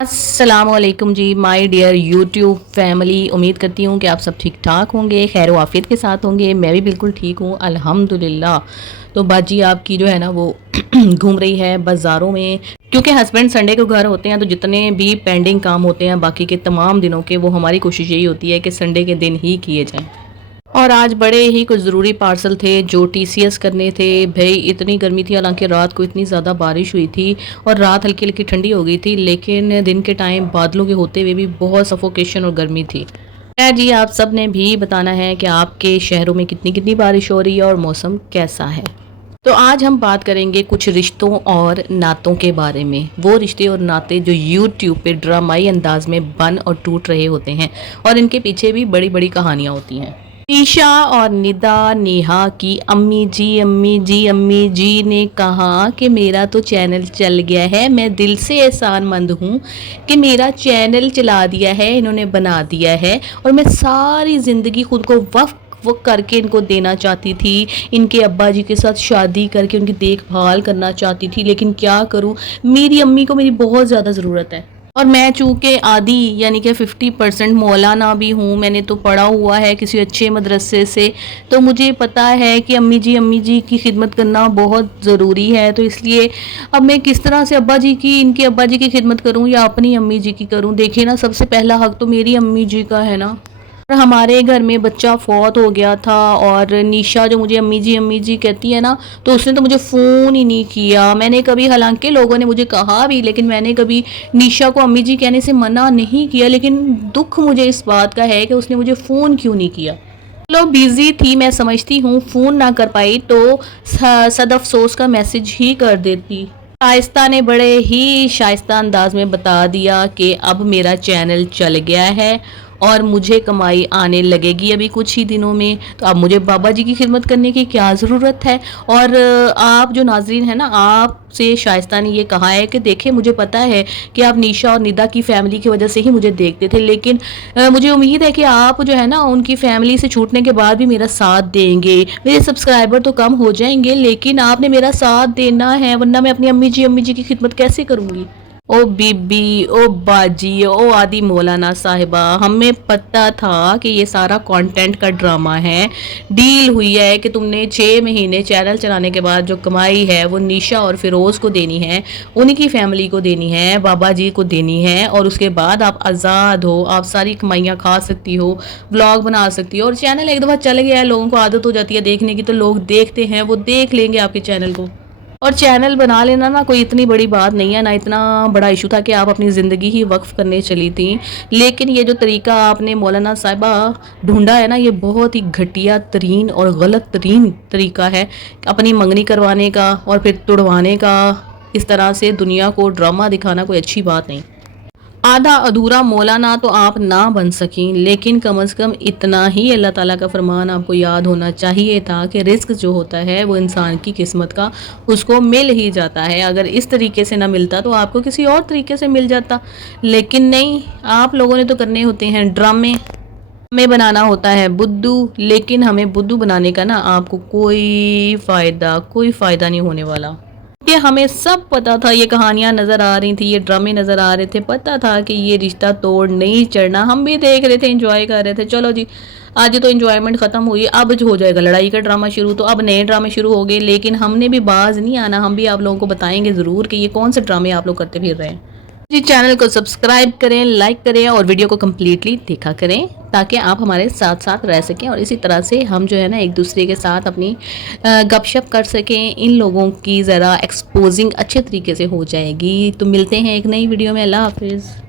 अस्सलाम वालेकुम जी my dear YouTube family. उम्मीद करती हूँ कि आप सब ठीक ठाक होंगे, खैर आफियत के साथ होंगे। मैं भी बिल्कुल ठीक हूँ अल्हम्दुलिल्लाह। तो बाजी आपकी जो है ना वो घूम रही है बाज़ारों में, क्योंकि हस्बैंड संडे को घर होते हैं तो जितने भी पेंडिंग काम होते हैं बाकी के तमाम दिनों के, वो हमारी कोशिश यही होती है कि संडे के दिन ही किए जाएँ। और आज बड़े ही कुछ ज़रूरी पार्सल थे जो टीसीएस करने थे। भाई इतनी गर्मी थी, हालांकि रात को इतनी ज़्यादा बारिश हुई थी और रात हल्की हल्की ठंडी हो गई थी, लेकिन दिन के टाइम बादलों के होते हुए भी बहुत सफोकेशन और गर्मी थी। खैर जी, आप सब ने भी बताना है कि आपके शहरों में कितनी कितनी बारिश हो रही है और मौसम कैसा है। तो आज हम बात करेंगे कुछ रिश्तों और नातों के बारे में, वो रिश्ते और नाते जो यूट्यूब पे ड्रामाई अंदाज में बन और टूट रहे होते हैं और इनके पीछे भी बड़ी बड़ी कहानियाँ होती हैं। ईशा और निदा नेहा की अम्मी जी अम्मी जी ने कहा कि मेरा तो चैनल चल गया है, मैं दिल से एहसानमंद हूँ कि मेरा चैनल चला दिया है, इन्होंने बना दिया है और मैं सारी ज़िंदगी खुद को वक्फ वो करके इनको देना चाहती थी। इनके अब्बा जी के साथ शादी करके उनकी देखभाल करना चाहती थी, लेकिन क्या करूँ, मेरी अम्मी को मेरी बहुत ज़्यादा ज़रूरत है। और मैं चूँकि आधी यानी कि 50% मौलाना भी हूँ, मैंने तो पढ़ा हुआ है किसी अच्छे मदरसे से, तो मुझे पता है कि अम्मी जी की खिदमत करना बहुत ज़रूरी है। तो इसलिए अब मैं किस तरह से इनके अब्बा जी की खिदमत करूँ या अपनी अम्मी जी की करूँ। देखिए ना, सबसे पहला हक़ तो मेरी अम्मी जी का है ना। हमारे घर में बच्चा फौत हो गया था और निशा जो मुझे अम्मी जी कहती है ना, तो उसने तो मुझे फ़ोन ही नहीं किया। मैंने कभी, हालांकि लोगों ने मुझे कहा भी, लेकिन मैंने कभी निशा को अम्मी जी कहने से मना नहीं किया। लेकिन दुख मुझे इस बात का है कि उसने मुझे फ़ोन क्यों नहीं किया। चलो बिज़ी थी, मैं समझती हूँ, फ़ोन ना कर पाई तो सद अफसोस का मैसेज ही कर देती। शाइस्ता ने बड़े ही शाइस्ता अंदाज में बता दिया कि अब मेरा चैनल चल गया है और मुझे कमाई आने लगेगी अभी कुछ ही दिनों में, तो अब मुझे बाबा जी की खिदमत करने की क्या ज़रूरत है। और आप जो नाजरीन है ना, आपसे शाइस्ता ने ये कहा है कि देखें, मुझे पता है कि आप निशा और निदा की फ़ैमिली की वजह से ही मुझे देखते थे, लेकिन मुझे उम्मीद है कि आप जो है ना उनकी फ़ैमिली से छूटने के बाद भी मेरा साथ देंगे। मेरे सब्सक्राइबर तो कम हो जाएंगे, लेकिन आपने मेरा साथ देना है, वरना मैं अपनी अम्मी जी की खिदमत कैसे करूँगी। ओ बीबी, ओ बाजी, ओ आदि मौलाना साहिबा, हमें पता था कि ये सारा कंटेंट का ड्रामा है। डील हुई है कि तुमने 6 महीने चैनल चलाने के बाद जो कमाई है वो निशा और फिरोज़ को देनी है, उनकी फैमिली को देनी है, बाबा जी को देनी है, और उसके बाद आप आज़ाद हो, आप सारी कमाइयाँ खा सकती हो, व्लॉग बना सकती हो। और चैनल एक दफ़ा चल गया है, लोगों को आदत हो जाती है देखने की, तो लोग देखते हैं, वो देख लेंगे आपके चैनल को। और चैनल बना लेना ना कोई इतनी बड़ी बात नहीं है, ना इतना बड़ा इशू था कि आप अपनी ज़िंदगी ही वक्फ करने चली थी। लेकिन ये जो तरीका आपने मौलाना साहिबा ढूंढा है ना, ये बहुत ही घटिया तरीन और गलत तरीन तरीका है अपनी मंगनी करवाने का और फिर तुड़वाने का। इस तरह से दुनिया को ड्रामा दिखाना कोई अच्छी बात नहीं। आधा अधूरा मौलाना तो आप ना बन सकें, लेकिन कम से कम इतना ही अल्लाह ताला का फरमान आपको याद होना चाहिए था कि रिस्क जो होता है वो इंसान की किस्मत का उसको मिल ही जाता है। अगर इस तरीके से ना मिलता तो आपको किसी और तरीके से मिल जाता, लेकिन नहीं, आप लोगों ने तो करने होते हैं ड्रामे, हमें बनाना होता है बुद्धू। लेकिन हमें बुद्धू बनाने का ना आपको कोई फ़ायदा नहीं होने वाला। कि हमें सब पता था, ये कहानियां नज़र आ रही थी, ये ड्रामे नज़र आ रहे थे, पता था कि ये रिश्ता तोड़ नहीं चढ़ना। हम भी देख रहे थे, एंजॉय कर रहे थे। चलो जी, आज तो एंजॉयमेंट ख़त्म हुई, अब जो हो जाएगा लड़ाई का ड्रामा शुरू, तो अब नए ड्रामे शुरू हो गए। लेकिन हमने भी बाज नहीं आना, हम भी आप लोगों को बताएंगे ज़रूर कि ये कौन से ड्रामे आप लोग करते फिर रहे हैं। जी, चैनल को सब्सक्राइब करें, लाइक करें और वीडियो को कम्प्लीटली देखा करें, ताकि आप हमारे साथ साथ रह सकें और इसी तरह से हम जो है ना एक दूसरे के साथ अपनी गपशप कर सकें। इन लोगों की ज़रा एक्सपोजिंग अच्छे तरीके से हो जाएगी। तो मिलते हैं एक नई वीडियो में। अल्लाह हाफिज़।